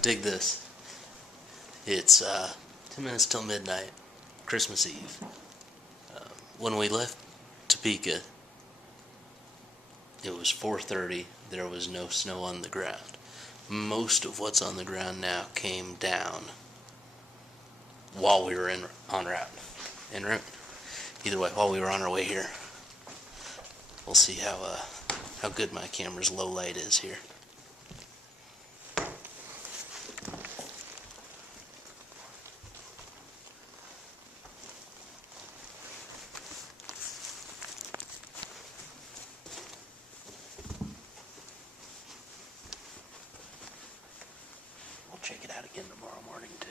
dig this. It's 10 minutes till midnight, Christmas Eve. When we left Topeka, it was 4:30. There was no snow on the ground. Most of what's on the ground now came down while we were en route. Either way, while we were on our way here. We'll see how good my camera's low light is here. We'll check it out again tomorrow morning too.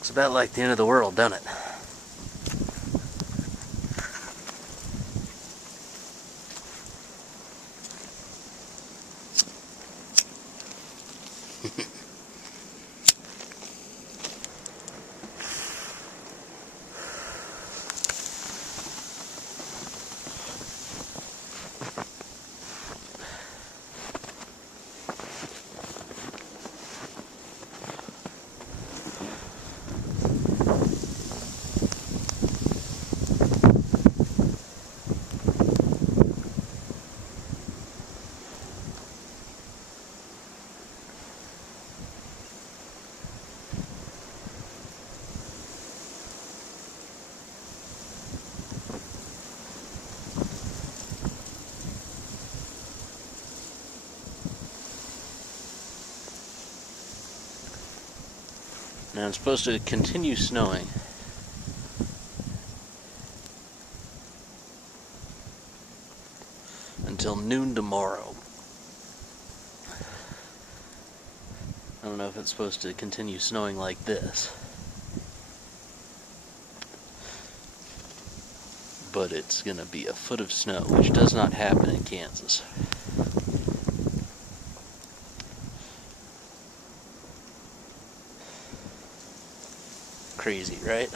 It's about like the end of the world, doesn't it? Now it's supposed to continue snowing until noon tomorrow. I don't know if it's supposed to continue snowing like this, but it's gonna be a foot of snow, which does not happen in Kansas. Crazy, right?